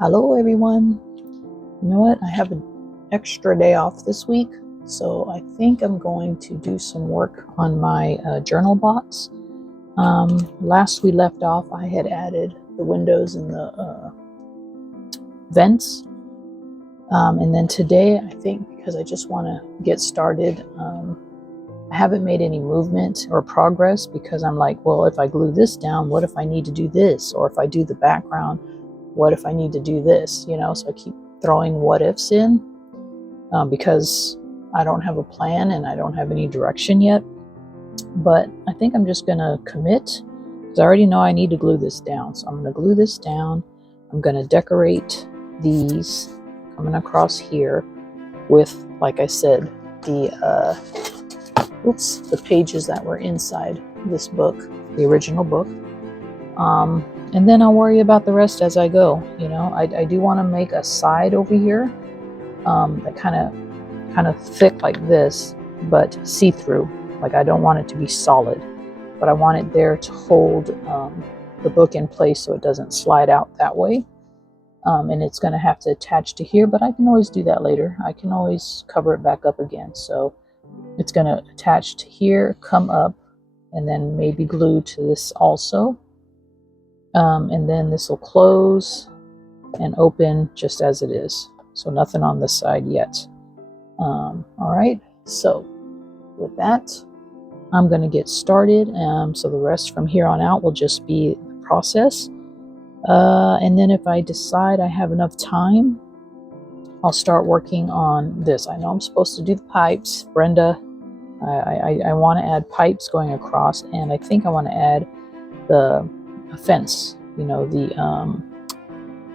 Hello everyone. You know what? I have an extra day off this week, so I think I'm going to do some work on my journal box. Last we left off, I had added the windows and the vents. And then today, I think because I just want to get started, I haven't made any movement or progress because I'm like, well, if I glue this down, what if I need to do this? Or if I do the background, what if I need to do this? So I keep throwing what ifs in because I don't have a plan and I don't have any direction yet. But I think I'm just going to commit because I already know I need to glue this down. So I'm going to glue this down. I'm going to decorate these coming across here with, like I said, the pages that were inside this book, the original book. And then I'll worry about the rest as I go. I do want to make a side over here that kind of thick like this, but see-through. Like I don't want it to be solid, but I want it there to hold the book in place so it doesn't slide out that way. And it's going to have to attach to here, but I can always do that later. I can always cover it back up again. So it's going to attach to here, come up, and then maybe glue to this also. And then this will close and open just as it is. So nothing on this side yet. All right, so with that, I'm going to get started. So the rest from here on out will just be the process. And then if I decide I have enough time, I'll start working on this. I know I'm supposed to do the pipes. Brenda, I want to add pipes going across, and I think I want to add the fence,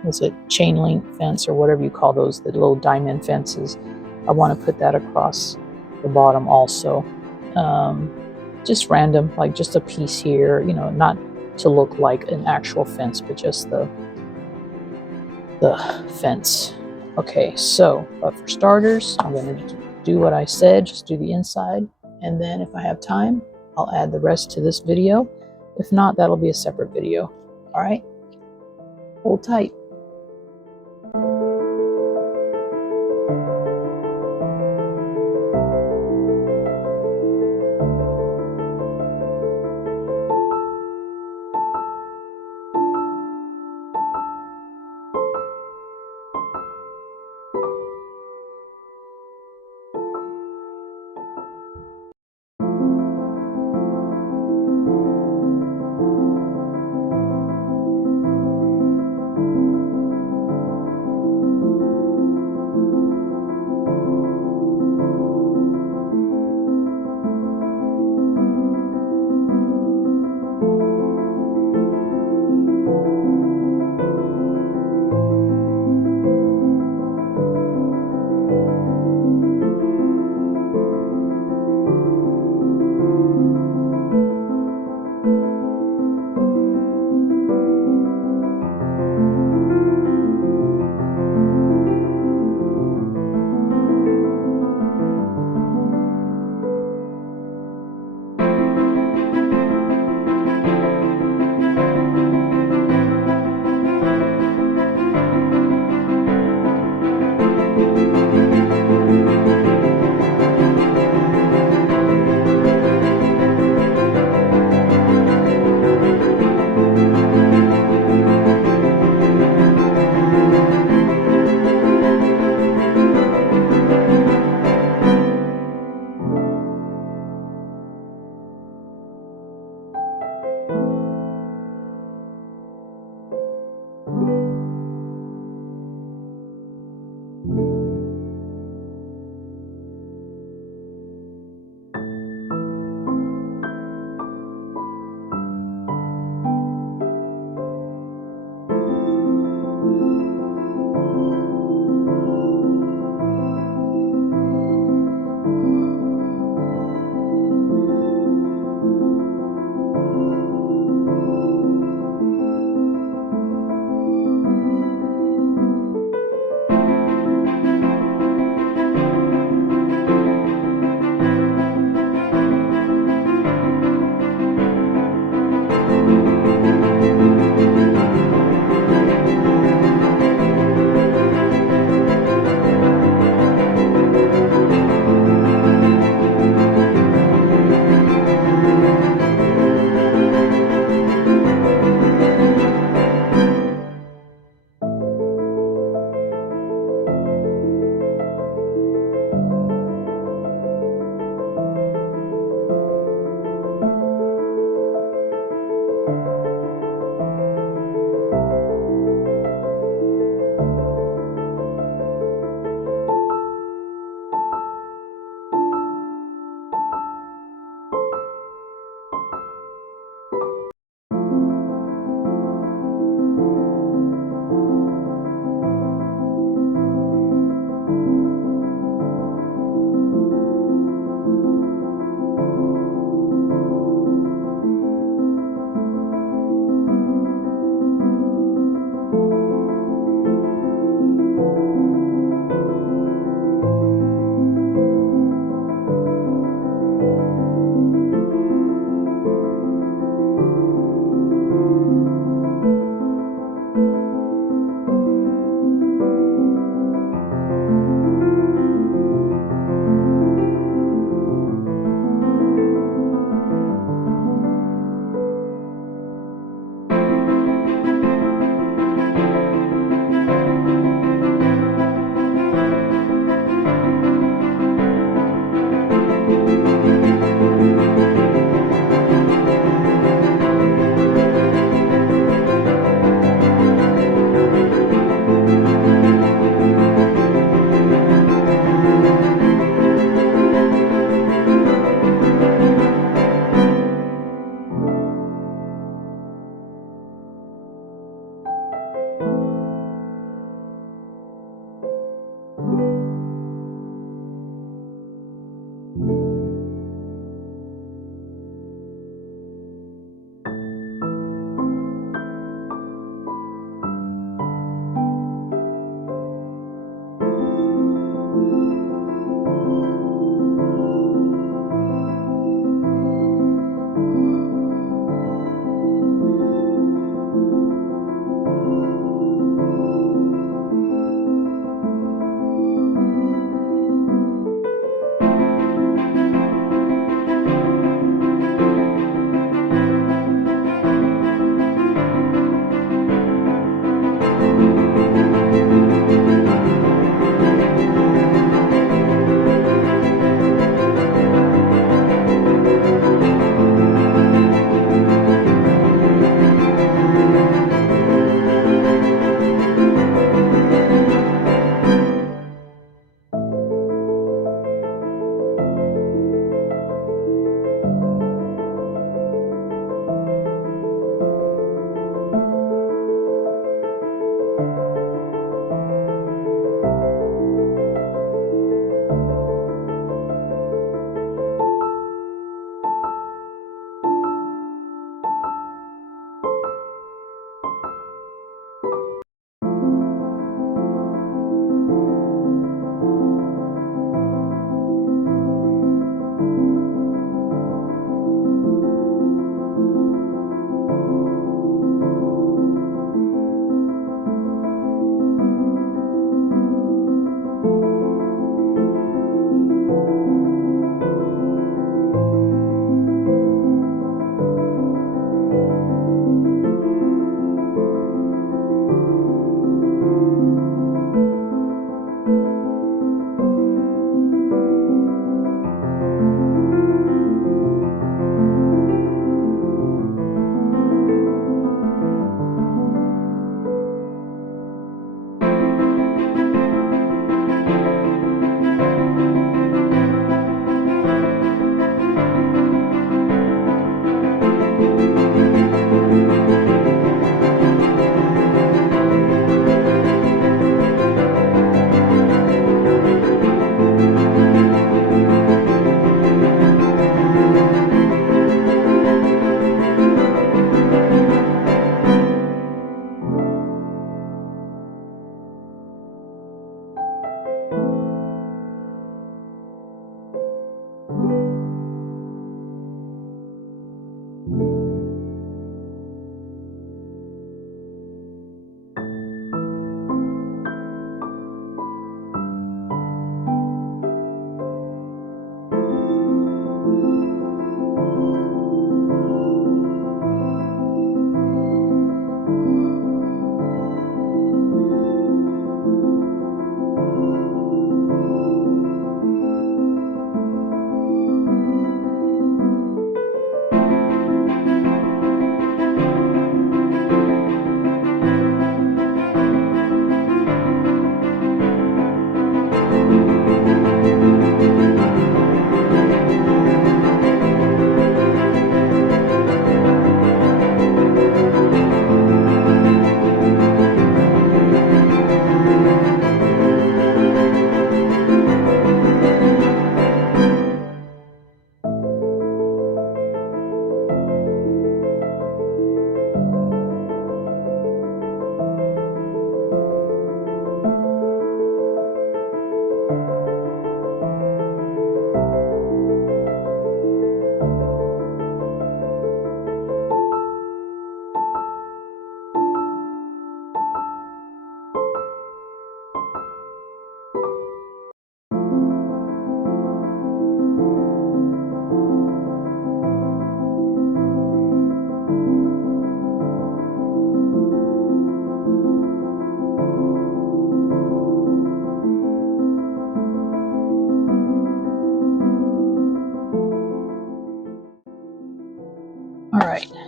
is it chain link fence or whatever you call those, the little diamond fences. I want to put that across the bottom also. Just random, like just a piece here, not to look like an actual fence, but just the fence. Okay, so, but for starters, I'm going to do what I said, just do the inside, and then if I have time, I'll add the rest to this video. If not, that'll be a separate video. All right, hold tight.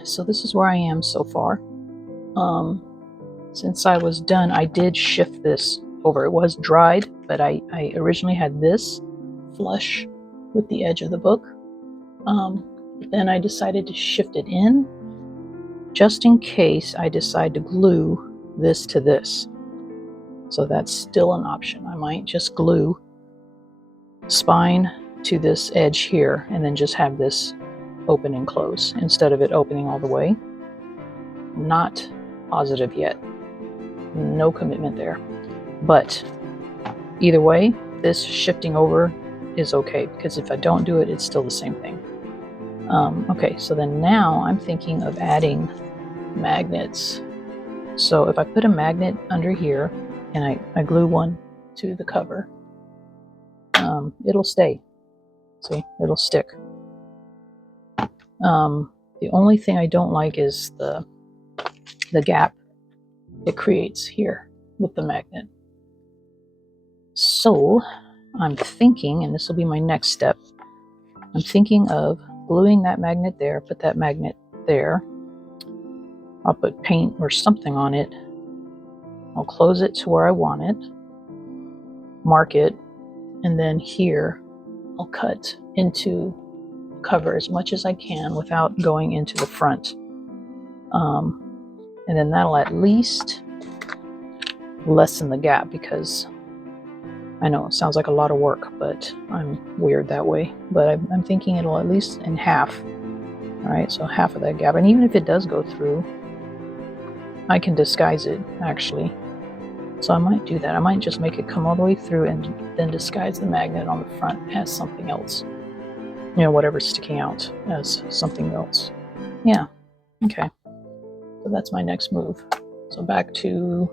so this is where I am so far. Since I was done, I did shift this over. It was dried, but I originally had this flush with the edge of the book. Then I decided to shift it in, just in case I decide to glue this to this. So that's still an option. I might just glue spine to this edge here and then just have this open and close instead of it opening all the way. Not positive yet. No commitment there. But either way, this shifting over is okay, because if I don't do it, it's still the same thing. Okay, so then now I'm thinking of adding magnets. So if I put a magnet under here and I glue one to the cover, it'll stay. See, it'll stick. The only thing I don't like is the gap it creates here with the magnet. So I'm thinking, and this will be my next step, I'm thinking of gluing that magnet there, put that magnet there. I'll put paint or something on it. I'll close it to where I want it, mark it, and then here I'll cut into the cover as much as I can without going into the front. And then that'll at least lessen the gap, because I know it sounds like a lot of work, but I'm weird that way. But I'm thinking it'll at least in half. All right, so half of that gap. And even if it does go through, I can disguise it, actually. So I might do that. I might just make it come all the way through and then disguise the magnet on the front as something else. You know, whatever's sticking out as something else. Yeah, okay. So that's my next move. So back to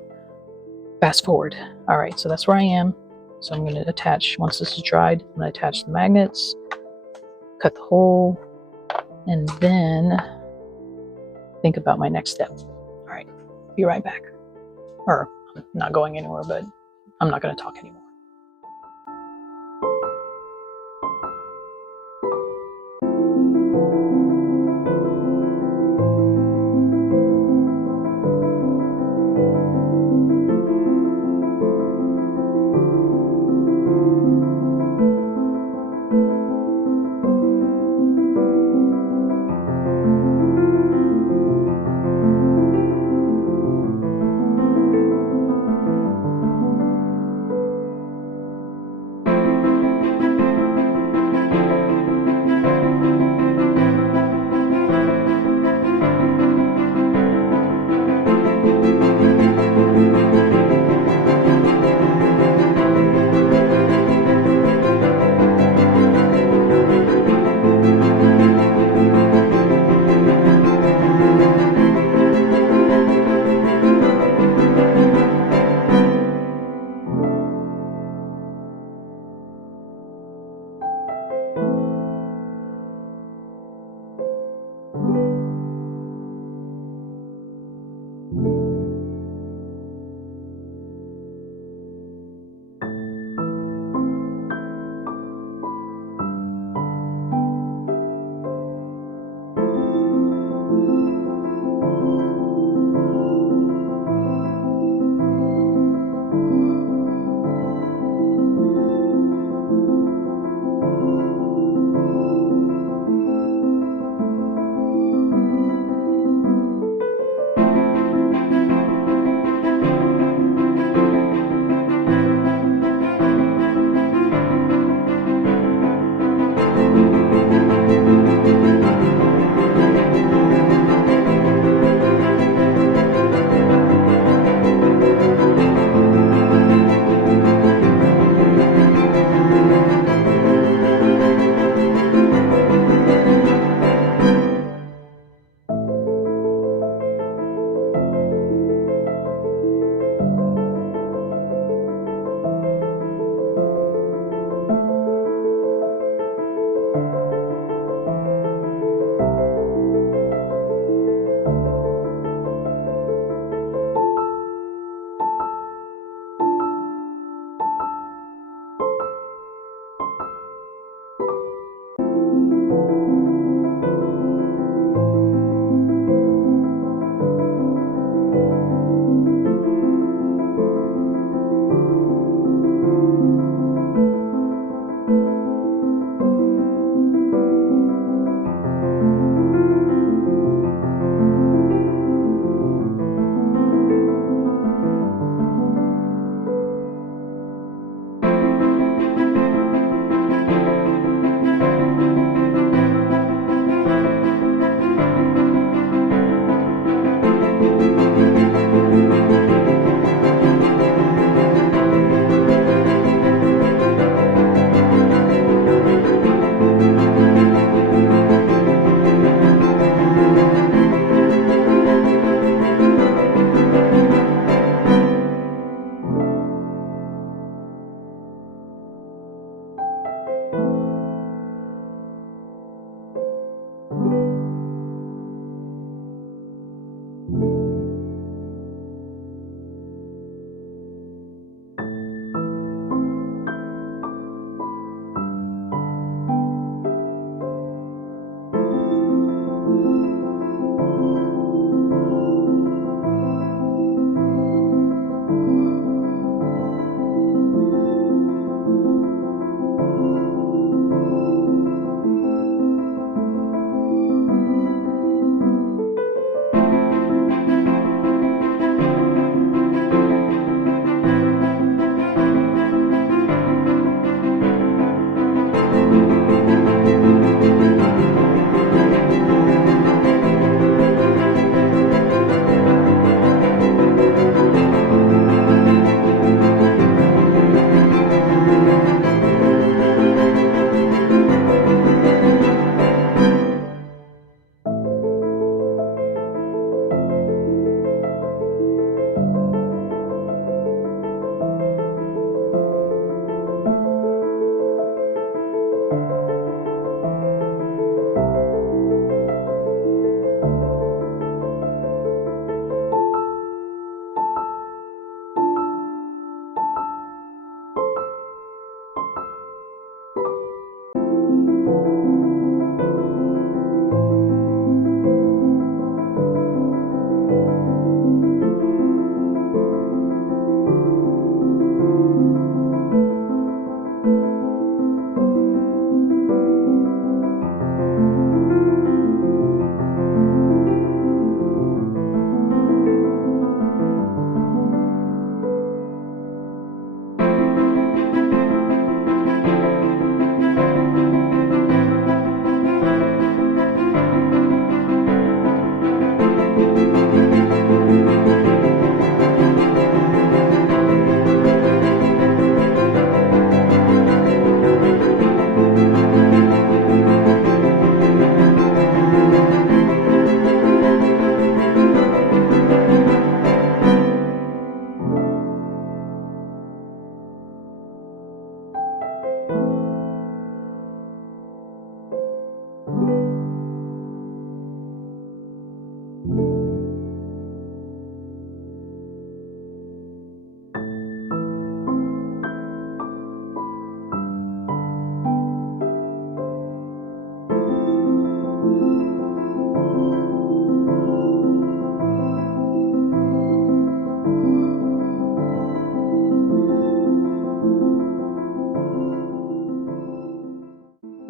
fast forward. All right, so that's where I am. So I'm going to attach, once this is dried, I'm going to attach the magnets, cut the hole, and then think about my next step. All right, be right back. Or I'm not going anywhere, but I'm not going to talk anymore.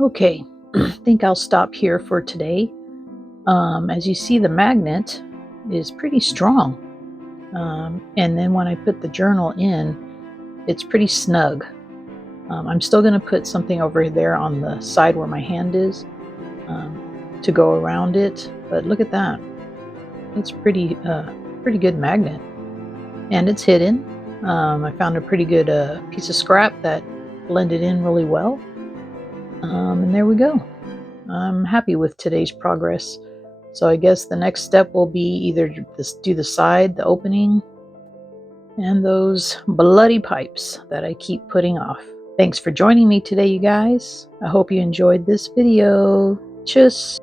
Okay, I think I'll stop here for today. As you see, the magnet is pretty strong. And then when I put the journal in, it's pretty snug. I'm still going to put something over there on the side where my hand is to go around it. But look at that. It's pretty good magnet. And it's hidden. I found a pretty good piece of scrap that blended in really well. And there we go. I'm happy with today's progress. So I guess the next step will be either do the side, the opening, and those bloody pipes that I keep putting off. Thanks for joining me today, you guys. I hope you enjoyed this video. Tschüss.